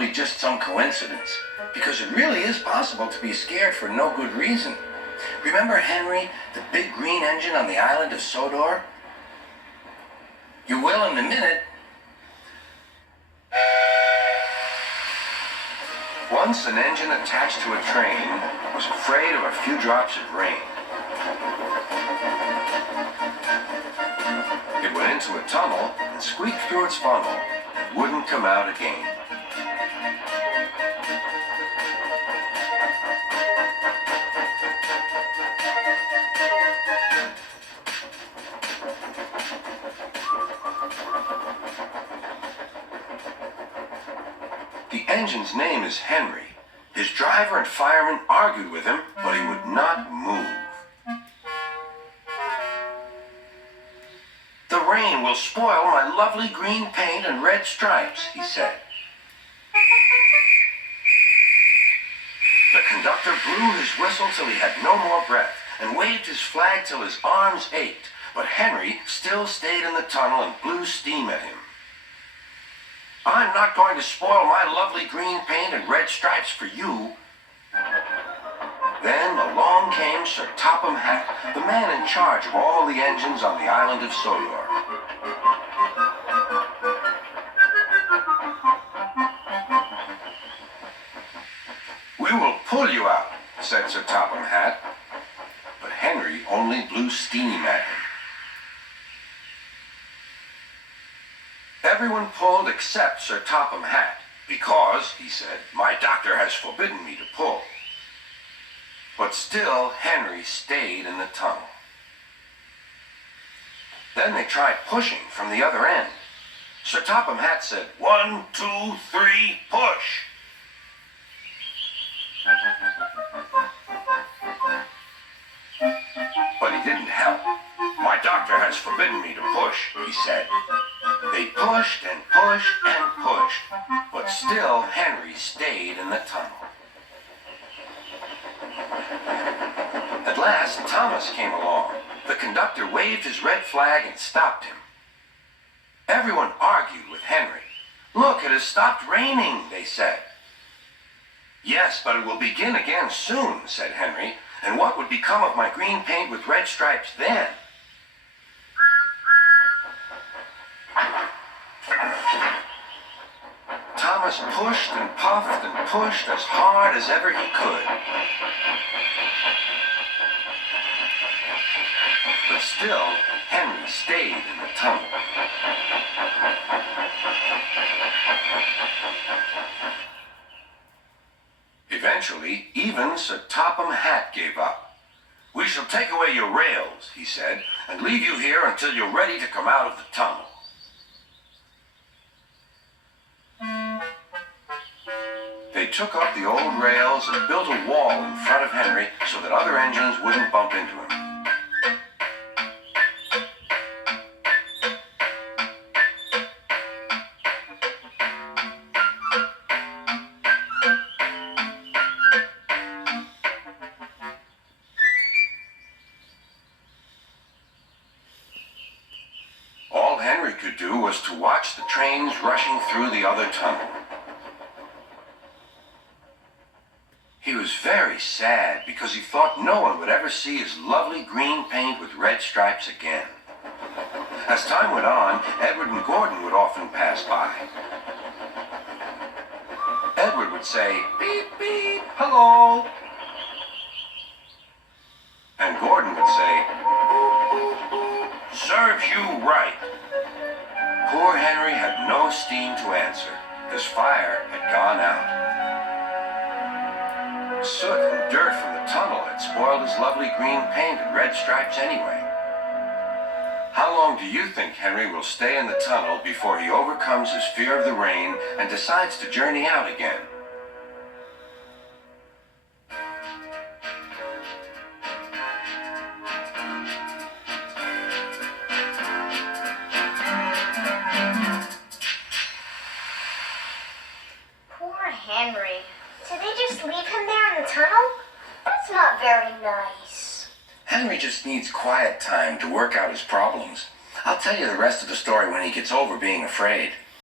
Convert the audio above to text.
probably just some coincidence, because it really is possible to be scared for no good reason. Remember Henry, the big green engine on the island of Sodor? You will in a minute. Once an engine attached to a train was afraid of a few drops of rain. It went into a tunnel and squeaked through its funnel and wouldn't come out again. The engine's name is Henry. His driver and fireman argued with him, but he would not move. "The rain will spoil my lovely green paint and red stripes," he said. The conductor blew his whistle till he had no more breath and waved his flag till his arms ached, but Henry still stayed in the tunnel and blew steam at him. "I'm not going to spoil my lovely green paint and red stripes for you." Then along came Sir Topham Hatt, the man in charge of all the engines on the island of Sodor. "We will pull you out," said Sir Topham Hatt, but Henry only blew steam at him. Everyone pulled except Sir Topham Hatt, because, he said, "my doctor has forbidden me to pull." But still Henry stayed in the tunnel. Then they tried pushing from the other end. Sir Topham Hatt said, "1, 2, 3, push!" But he didn't help. "My doctor has forbidden me to push," he said. They pushed and pushed and pushed, but still Henry stayed in the tunnel. At last, Thomas came along. The conductor waved his red flag and stopped him. Everyone argued with Henry. "Look, it has stopped raining," they said. "Yes, but it will begin again soon," said Henry. "And what would become of my green paint with red stripes then?" Thomas pushed and puffed and pushed as hard as ever he could. But still, Henry stayed in the tunnel. Eventually, even Sir Topham Hatt gave up. "We shall take away your rails," he said, "and leave you here until you're ready to come out of the tunnel." They took up the old rails and built a wall in front of Henry so that other engines wouldn't bump into him. All Henry could do was to watch the trains rushing through the other tunnel. He was very sad because he thought no one would ever see his lovely green paint with red stripes again. As time went on, Edward and Gordon would often pass by. Edward would say, "Beep, beep, hello." And Gordon would say, "Serves you right." Poor Henry had no steam to answer. His fire had gone out. Soot and dirt from the tunnel had spoiled his lovely green paint and red stripes anyway. How long do you think Henry will stay in the tunnel before he overcomes his fear of the rain and decides to journey out again? Poor Henry. Did they just leave him there in the tunnel? That's not very nice. Henry just needs quiet time to work out his problems. I'll tell you the rest of the story when he gets over being afraid.